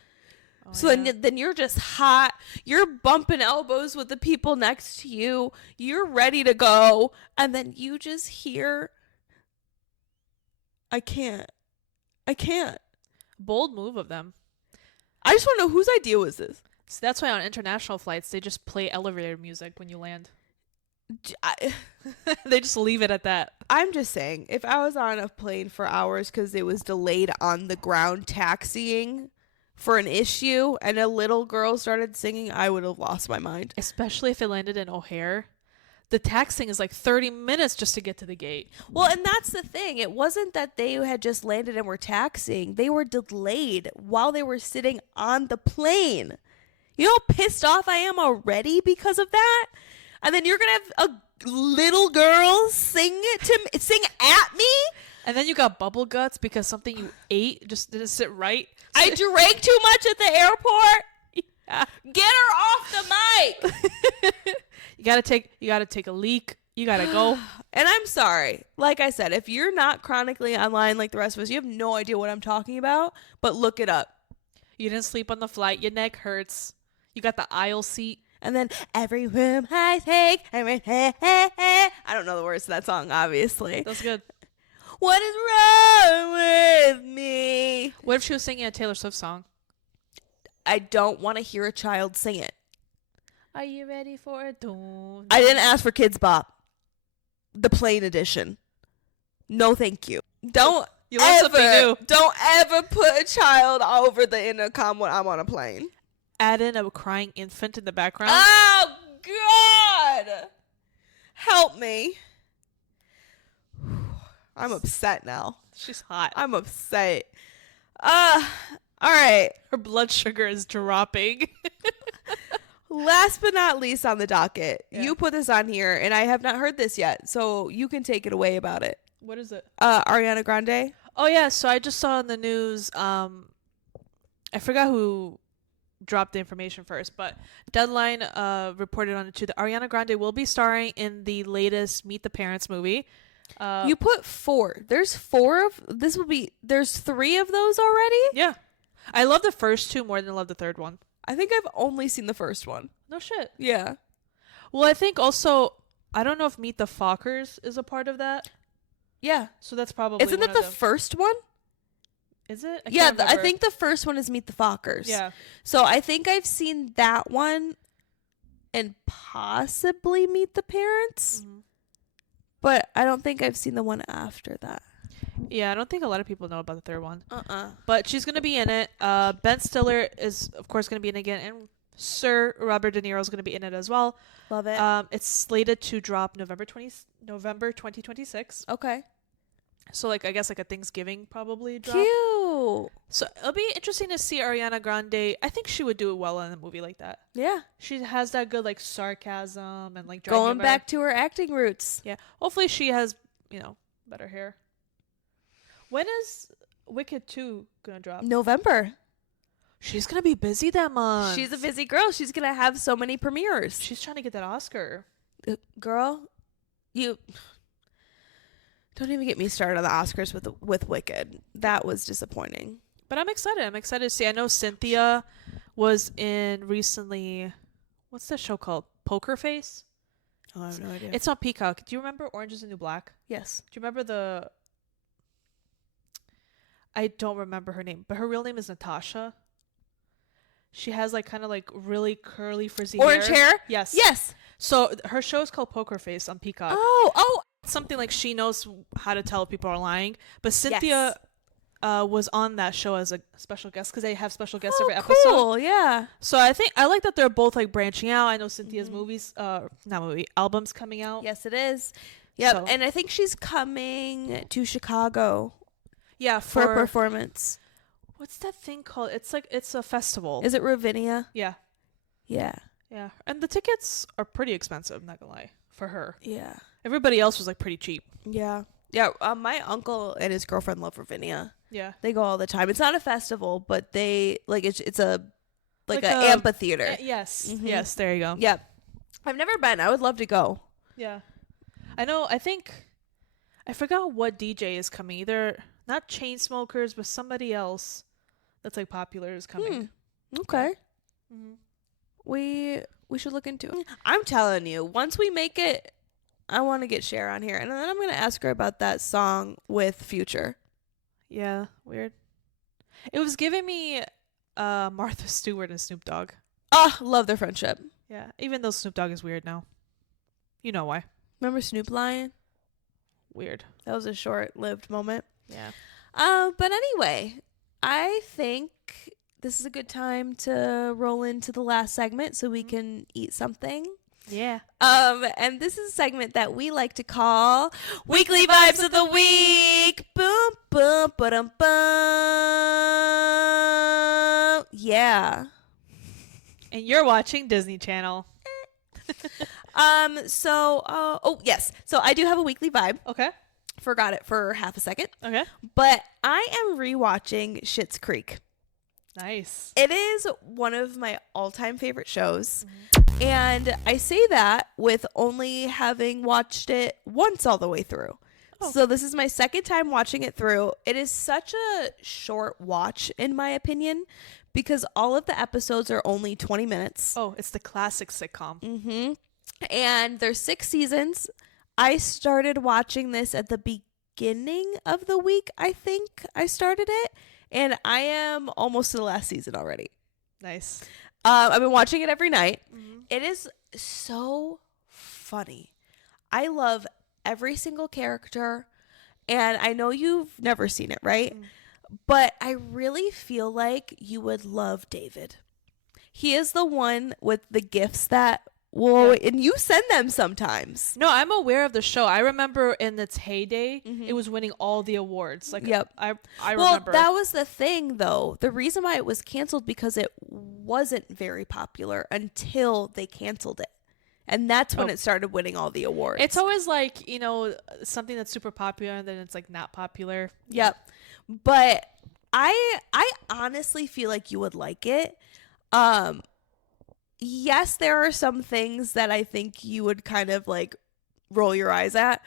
Oh, So yeah. then you're just hot. You're bumping elbows with the people next to you. You're ready to go. And then you just hear, I can't. I can't. Bold move of them. I just want to know whose idea was this. So that's why on international flights they just play elevator music when you land. They just leave it at that. I'm just saying, if I was on a plane for hours because it was delayed on the ground taxiing for an issue and a little girl started singing, I would have lost my mind. Especially if it landed in O'Hare. The taxing is like 30 minutes just to get to the gate. Well, and that's the thing. It wasn't that they had just landed and were taxiing. They were delayed while they were sitting on the plane. You know how pissed off I am already because of that? And then you're going to have a little girl sing at me? And then you got bubble guts because something you ate just didn't sit right. I drank too much at the airport. Yeah. Get her off the mic. You gotta take a leak. You gotta go. And I'm sorry. Like I said, if you're not chronically online like the rest of us, you have no idea what I'm talking about, but look it up. You didn't sleep on the flight. Your neck hurts. You got the aisle seat. And then every room I take, I don't know the words to that song, obviously. That's good. What is wrong with me? What if she was singing a Taylor Swift song? I don't want to hear a child sing it. Are you ready for it? I didn't ask for Kids Bop. The plain edition. No, thank you. Don't ever put a child over the intercom when I'm on a plane. Add in a crying infant in the background. Oh, God. Help me. I'm upset now. She's hot. I'm upset. All right. Her blood sugar is dropping. Last but not least on the docket, Yeah. you put this on here, and I have not heard this yet, so you can take it away about it. What is it? Ariana Grande. Oh, yeah. So I just saw in the news, I forgot who dropped the information first, but Deadline reported on it too that Ariana Grande will be starring in the latest Meet the Parents movie. You put 4. There's 4 of this will be. There's 3 of those already. Yeah, I love the first 2 more than I love the third one. I think I've only seen the first one. No shit. Yeah. Well, I think also I don't know if Meet the Fockers is a part of that. Yeah. So that's probably Isn't it the first one? Is it? Yeah, I think the first one is Meet the Fockers. Yeah. So I think I've seen that one and possibly Meet the Parents. Mm-hmm. But I don't think I've seen the one after that. Yeah, I don't think a lot of people know about the third one. Uh-uh. But she's going to be in it. Ben Stiller is, of course, going to be in it again. And Sir Robert De Niro is going to be in it as well. Love it. It's slated to drop November 2026. Okay. So, I guess a Thanksgiving probably drop. Cute. So, it'll be interesting to see Ariana Grande. I think she would do it well in a movie like that. Yeah. She has that good, sarcasm and, going back to her acting roots. Yeah. Hopefully she has, better hair. When is Wicked 2 going to drop? November. She's going to be busy that month. She's a busy girl. She's going to have so many premieres. She's trying to get that Oscar. Girl, you... Don't even get me started on the Oscars with Wicked. That was disappointing. But I'm excited. I'm excited to see. I know Cynthia was in recently... What's that show called? Poker Face? Oh, I have no idea. It's on Peacock. Do you remember Orange is the New Black? Yes. Do you remember the... I don't remember her name, but her real name is Natasha. She has really curly frizzy orange hair? Yes. Yes. So her show is called Poker Face on Peacock. Oh. Something like she knows how to tell if people are lying. But Cynthia was on that show as a special guest because they have special guests every episode. Cool, yeah. So I like that they're both branching out. I know Cynthia's albums coming out. Yes, it is. Yep. So. And I think she's coming to Chicago. Yeah, for a performance. What's that thing called? It's a festival. Is it Ravinia? Yeah. Yeah. Yeah. And the tickets are pretty expensive, I'm not gonna lie, for her. Yeah. Everybody else was pretty cheap. Yeah. Yeah. My uncle and his girlfriend love Ravinia. Yeah. They go all the time. It's not a festival, but they it's a an amphitheater. Yes. Mm-hmm. Yes. There you go. Yep. I've never been. I would love to go. Yeah. I know. I forgot what DJ is coming. Either not Chainsmokers, but somebody else that's popular is coming. Okay. Mm-hmm. We should look into it. I'm telling you, once we make it, I want to get Cher on here, and then I'm gonna ask her about that song with Future. Yeah, weird. It was giving me Martha Stewart and Snoop Dogg. Ah, love their friendship. Yeah, even though Snoop Dogg is weird now. You know why. Remember Snoop lying? Weird. That was a short-lived moment. Yeah. But anyway, I think this is a good time to roll into the last segment so we can eat something. Yeah. And this is a segment that we like to call Weekly Vibes of the Week. Boom, boom, ba-dum, bum. Yeah. And you're watching Disney Channel. Oh, yes. So I do have a weekly vibe. Okay. Forgot it for half a second. Okay. But I am rewatching Schitt's Creek. Nice. It is one of my all-time favorite shows. And I say that with only having watched it once all the way through. Oh. So this is my second time watching it through. It is such a short watch, in my opinion, because all of the episodes are only 20 minutes. Oh, it's the classic sitcom. Mm-hmm. And there's 6 seasons. I started watching this at the beginning of the week, I think I started it. And I am almost to the last season already. Nice. I've been watching it every night. Mm-hmm. It is so funny. I love every single character. And I know you've never seen it, right? Mm. But I really feel like you would love David. He is the one with the gifts that and you send them sometimes. No, I'm aware of the show. I remember in its heyday, it was winning all the awards. Like, yep. I remember. Well, that was the thing, though. The reason why it was canceled because it wasn't very popular until they canceled it. And that's when it started winning all the awards. It's always like, you know, something that's super popular and then it's like not popular. Yep. But I honestly feel like you would like it. Yes, there are some things that I think you would kind of like roll your eyes at,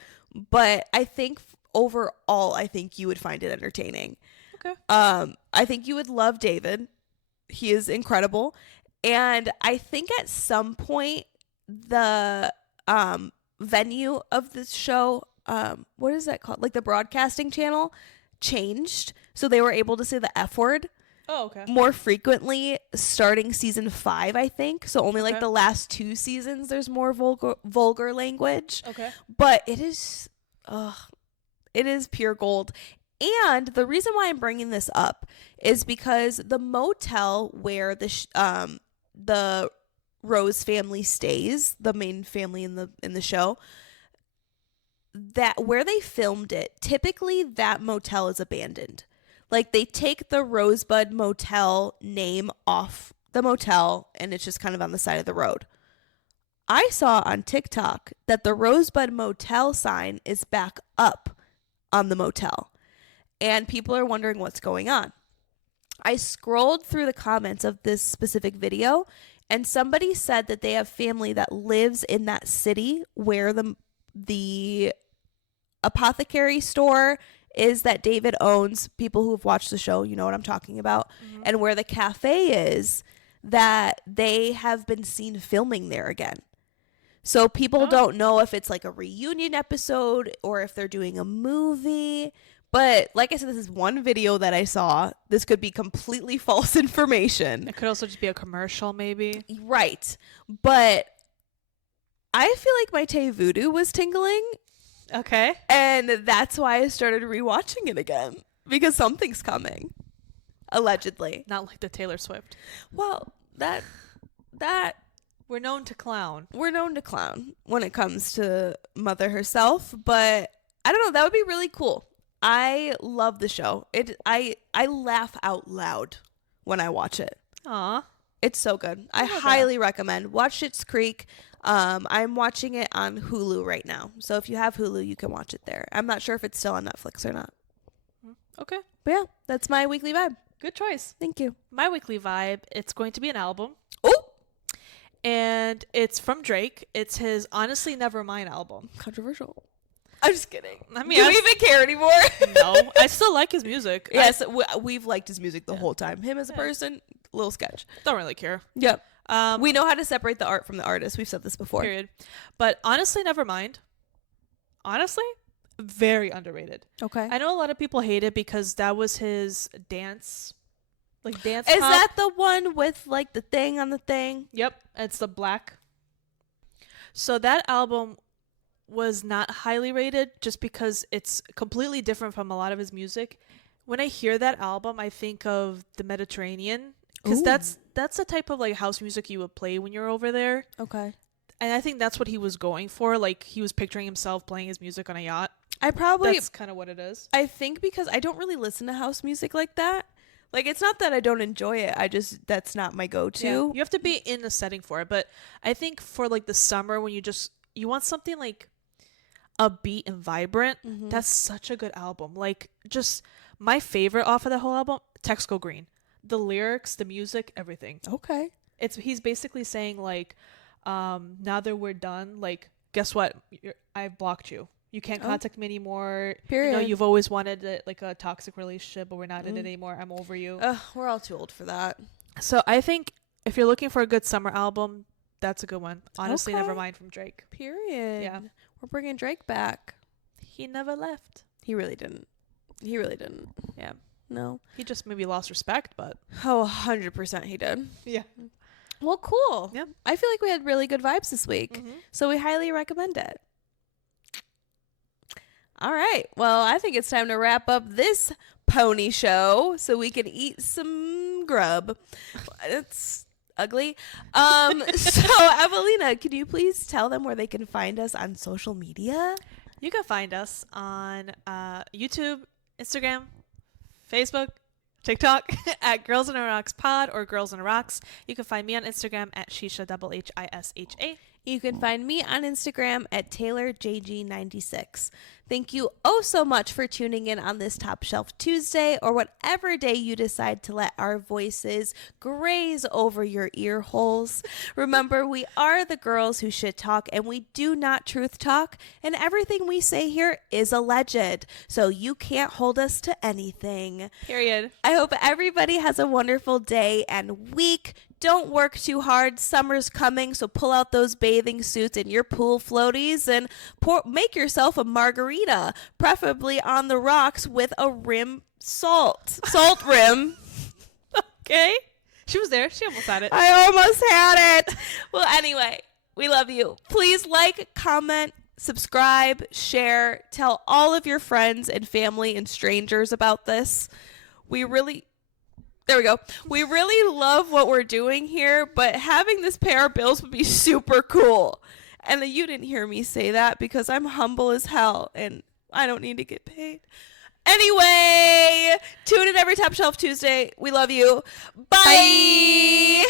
but I think overall, I think you would find it entertaining. Okay. I think you would love David. He is incredible. And I think at some point, the venue of this show, what is that called? Like the broadcasting channel changed. So they were able to say the F word. Oh, okay. More frequently starting season 5, I think. So only like the last 2 seasons there's more vulgar language. Okay. But it is pure gold. And the reason why I'm bringing this up is because the motel where the Rose family stays, the main family in the show, that where they filmed it, typically that motel is abandoned. Like, they take the Rosebud Motel name off the motel, and it's just kind of on the side of the road. I saw on TikTok that the Rosebud Motel sign is back up on the motel, and people are wondering what's going on. I scrolled through the comments of this specific video, and somebody said that they have family that lives in that city where the apothecary store is that David owns. People who have watched the show, you know what I'm talking about. Mm-hmm. And where the cafe is, that they have been seen filming there again. So people don't know if it's like a reunion episode or if they're doing a movie. But like I said, this is one video that I saw. This could be completely false information. It could also just be a commercial, maybe. Right. But I feel like my Tay Voodoo was tingling. Okay. And that's why I started rewatching it again. Because something's coming. Allegedly. Not like the Taylor Swift. Well, that we're known to clown. We're known to clown when it comes to Mother herself. But I don't know. That would be really cool. I love the show. I laugh out loud when I watch it. Aw. It's so good. I highly recommend. Watch Schitt's Creek. I'm watching it on Hulu right now. So if you have Hulu, you can watch it there. I'm not sure if it's still on Netflix or not. Okay. But yeah, that's my weekly vibe. Good choice. Thank you. My weekly vibe, it's going to be an album. Oh! And it's from Drake. It's his Honestly Nevermind album. Controversial. I'm just kidding. I mean, do we even care anymore? No. I still like his music. Yes, we've liked his music the whole time. Him as a person, little sketch. Don't really care. Yep. We know how to separate the art from the artist. We've said this before. Period. But Honestly Nevermind, honestly, very underrated. Okay. I know a lot of people hate it because that was his dance Is pop. that the one with like the thing on the thing? Yep, it's the black. So that album was not highly rated just because it's completely different from a lot of his music. When I hear that album, I think of the Mediterranean because Ooh. that's the type of like house music you would play when you're over there. Okay. And I think that's what he was going for. Like he was picturing himself playing his music on a yacht. That's kind of what it is. I think because I don't really listen to house music like that. Like, it's not that I don't enjoy it. That's not my go-to. Yeah. You have to be in a setting for it. But I think for like the summer when you want something like upbeat and vibrant, that's such a good album. Like just my favorite off of the whole album, Text Go Green. The lyrics, the music, everything. Okay. He's basically saying like, now that we're done, like, guess what? I've blocked you. You can't contact me anymore. Period. You know, you've always wanted like a toxic relationship, but we're not in it anymore. I'm over you. We're all too old for that. So I think if you're looking for a good summer album, that's a good one. Honestly, Okay. Nevermind from Drake. Period. Yeah. We're bringing Drake back. He never left. He really didn't. Yeah. No. He just maybe lost respect, but. Oh, 100% he did. Yeah. Well, cool. Yep. I feel like we had really good vibes this week. Mm-hmm. So we highly recommend it. All right. Well, I think it's time to wrap up this pony show so we can eat some grub. It's ugly. So, Evelina, can you please tell them where they can find us on social media? You can find us on YouTube, Instagram, Facebook, TikTok at girlsontherockspod or Girls on the Rocks. You can find me on Instagram at Shisha HISHA. You can find me on Instagram at TaylorJG96. Thank you so much for tuning in on this Top Shelf Tuesday or whatever day you decide to let our voices graze over your ear holes. Remember, we are the girls who shit talk and we do not truth talk, and everything we say here is alleged, so you can't hold us to anything. Period. I hope everybody has a wonderful day and week. Don't work too hard. Summer's coming, so pull out those bathing suits and your pool floaties and make yourself a margarita, preferably on the rocks with a salt rim. Okay. She was there. She almost had it. I almost had it. Well, anyway, we love you. Please like, comment, subscribe, share, tell all of your friends and family and strangers about this. There we go. We really love what we're doing here, but having this pay our bills would be super cool. And you didn't hear me say that because I'm humble as hell and I don't need to get paid. Anyway, tune in every Top Shelf Tuesday. We love you. Bye.